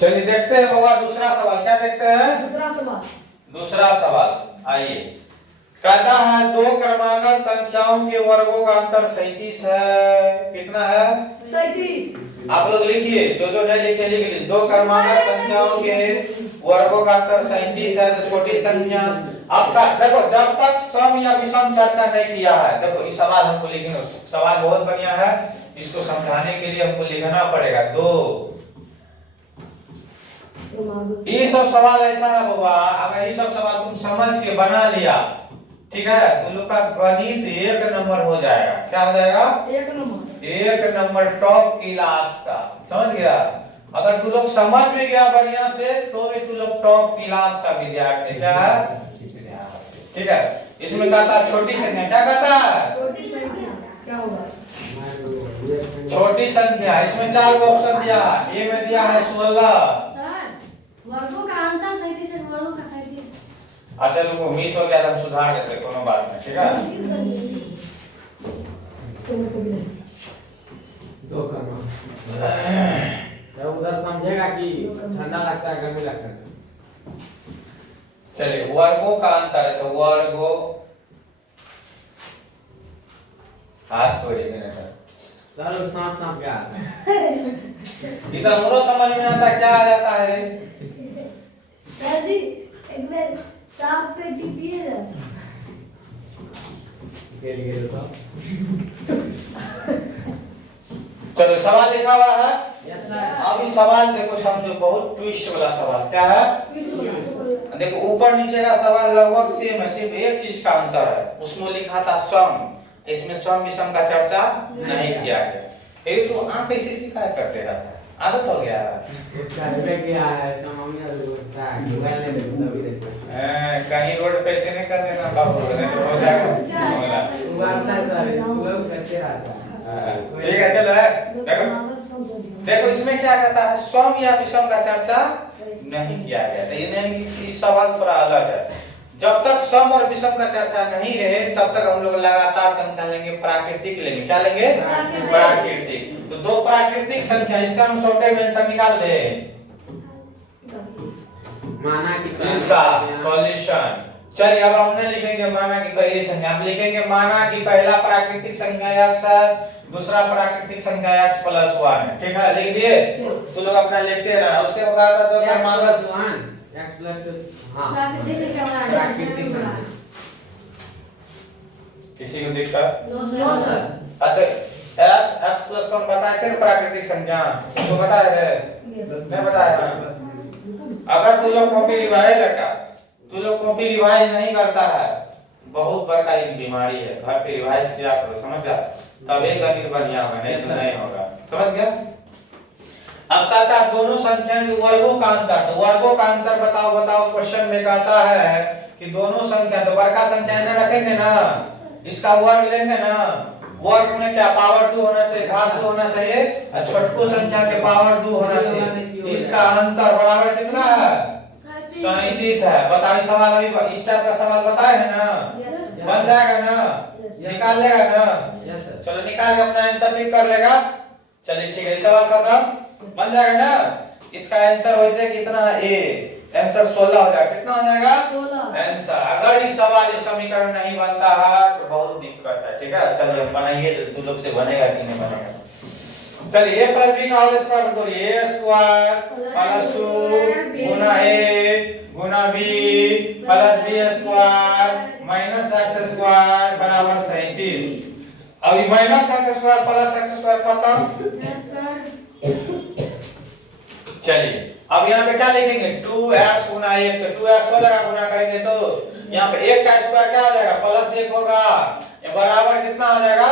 चलिए देखते हैं होगा दूसरा सवाल। क्या देखते हैं? दूसरा सवाल आइए। कहता है दो क्रमागत संख्याओं के वर्गों का अंतर 37 है। कितना है? 37। आप लोग लिखिए, जो जो नहीं लिखे लिख लीजिए। दो क्रमागत संख्याओं के वर्गों का अंतर 37 है। तो छोटी संख्या आपका देखो, जब तक सम या विषम चर्चा नहीं किया है, देखो इस सवाल हमको लिखना, सवाल बहुत बढ़िया है, इसको समझाने के लिए हमको लिखना पड़ेगा। दो ये सब सवाल ऐसा है बाबा, अगर ये सब सवाल तुम समझ के बना लिया, ठीक है, तो लोग का गणित 1 नंबर हो जाएगा। क्या हो जाएगा? 1 नंबर टॉप क्लास का। समझ गया? अगर तू लोग समझ भी गया बढ़िया से, तो भी तू लोग टॉप क्लास का विद्यार्थी। क्या है? ठीक है। इसमें कहता है छोटी संख्या। क्या कहता है? छोटी संख्या क्या होगा? छोटी संख्या। इसमें 4 ऑप्शन दिया। ए में दिया है 16। वर्गों का अंतर 37 है, वर्गों का 37। अच्छा रुको, मिस हो गया था, हम सुधार देते, कोनो बात नहीं। ठीक है, दो करना तो उधर समझेगा कि ठंडा लगता है गर्मी लगता है। चलिए वर्गों का अंतर है, तो वर्गों हाथ तोड़िए ना सर सांप सांप क्या आता है? इतना मोरो समझ में आता क्या आ जाता है? सर जी एक बार सांप पे टिपिए ना। के लिए तो चलो सवाल लिखा हुआ है। Yes sir. अब इस सवाल देखो, समझो, बहुत ट्विस्ट वाला सवाल। क्या है? देखो ऊपर नीचे का सवाल लगभग सेम है, सिर्फ एक चीज का अंतर है। उसमें लिखा था सम, इसमें सम विषम का चर्चा नहीं किया गया। एक तो आप कैसे शिकायत करते रहते हैं, आदत हो गया है। इसका रिवे किया है, इसका मम्मी ने बोलता है मोबाइल ले ले तभी देखो। कहीं रोड पे से नहीं कर देना बाबू, नहीं तो हो जाएगा। उबालता है सर, लोग करते रहता है। ठीक है चलो देखो, देखो इसमें क्या कहता है, सम या विषम का चर्चा नहीं किया गया। तो ये नहीं कि इस सवाल थोड़ा अलग है। जब तक सम और विषम का चर्चा नहीं रहे, तब तक हम लोग लगातार संख्या लेंगे, प्राकृतिक लेंगे। क्या लेंगे? प्राकृतिक। तो दो प्राकृतिक संख्या, इसका हम छोटे में आंसर निकाल दे। माना कि इसका सॉल्यूशन। चलिए अब हम नहीं लिखेंगे माना की पहली संख्या, हम लिखेंगे माना की पहला प्राकृतिक संख्या x है, दूसरा प्राकृतिक संख्या x + 1 है। ठीक है, लिख दिए? तो लोग अपना लिखते रहना। उसके बाद तो क्रमागत x + हां प्राकृतिक संख्या बना प्राकृतिक संख्या। किसी को दिक्कत? No sir. अच्छा x + 1 बताए थे प्राकृतिक संख्या, तो बताए रे? नहीं बताया। अगर तू लोग कॉपी रिवाइज लगा, तू लोग कॉपी रिवाइज नहीं करता है, बहुत बड़ा एक बीमारी है। घर पे रिवाइज किया करो, समझ गया? तब एक गणित बढ़िया होगा, नहीं तो नहीं होगा। समझ गया? अब कहता है दोनों संख्या के वर्गों का अंतर। तो वर्गों का अंतर बताओ बताओ, क्वेश्चन में कहता है कि दोनों संख्या, तो बड़का संख्या में रखेंगे ना, इसका वर्ग लेंगे ना, वर्ग में क्या पावर 2 होना चाहिए, घात 2 होना चाहिए, और छोटको संख्या के पावर 2 होना चाहिए। इसका अंतर बराबर कितना है? 37 है। बताओ सवाल, अभी इस टाइप का सवाल बताए है ना, बन जाएगा ना, निकाल लेगा ना? Yes sir. चलो निकाल के अपना आंसर टिक कर लेगा। चलिए ठीक है, सवाल खत्म, बन जाएगा ना? इसका आंसर वैसे कितना है? ए आंसर 16 हो जाएगा। कितना हो जाएगा? 16 आंसर। अगर इस सवाल इस समीकरण नहीं बनता है तो बहुत दिक्कत है। ठीक है, चलिए बनाइए, तू लोग से बनेगा कि नहीं बनेगा। चलिए a + b का होल स्क्वायर करिए, a square + 2 Guna a Guna b + b square - x square बराबर 37। अब ये -x स्क्वायर + x स्क्वायर खत्म। Yes sir. चलिए अब यहाँ पे क्या लिखेंगे? 2x गुना 1, तो 2x हो जाएगा, गुना करेंगे तो यहाँ पे 1 का स्क्वायर क्या हो जाएगा? +1 होगा, ये बराबर कितना हो जाएगा?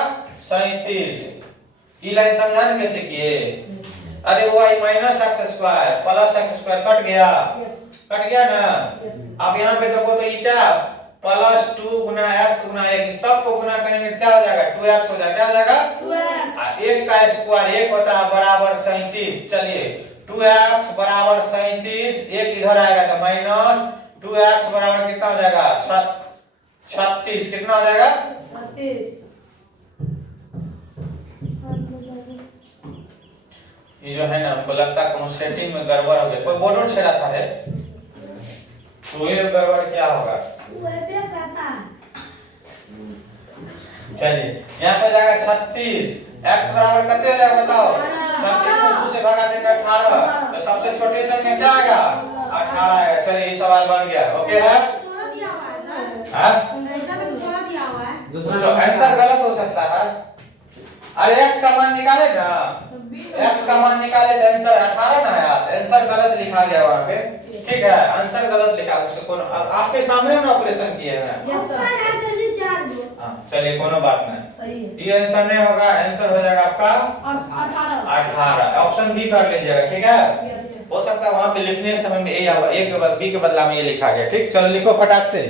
37। ये लाइन समझाने कैसे किए? अरे वो आई -x square + x square cut गया, कट गया ना। अब यहाँ पे देखो तो ये क्या +2 गुना x गुना 1, सबको गुना करेंगे क्या हो जाएगा? 2x हो जाएगा। क्या हो जाएगा? 2x। 1 का स्क्वायर 1 होता है, बराबर 37। चलिए 2x बराबर 37, एक इधर आएगा तो -2x बराबर कितना हो जाएगा? 36। कितना हो जाएगा? 36। ये जो है ना हमको लगता है कोनो सेटिंग में गड़बड़ हो गई, कोई बोर्ड छेड़ा था है तो ये गड़बड़ क्या होगा। वह पे करता चलिए यहाँ पे जाएगा 36, x बराबर कितने हो जाएगा बताओ। 36 में 2 से भगा देंगे 18, तो सबसे छोटे संख्या क्या आएगा 18 आएगा। चलिए ये सवाल बन गया, ओके है। 16 दिया हुआ है सर। हाँ ऐसा में तो 16 दिया हुआ है। तो आंसर गलत हो सकता है। अरे x का मान निकाले ना, x का मान निकाले तो आंसर 18 ना आया, आंसर गलत लिखा गया वहां पे, ठीक है आंसर गलत लिखा। उसको कौन आपके सामने ना ऑपरेशन किए हैं। यस सर है सर जी 4 दो हां चलिए कोनो बात नहीं, सही है। ये आंसर नहीं होगा, आंसर हो जाएगा आपका 18। ऑप्शन बी कर लीजिएगा, ठीक है। यस हो सकता है वहां पे लिखने के समय में ए या ए के बाद बी के बदला में ये लिखा गया, ठीक। चलो लिखो फटाक से।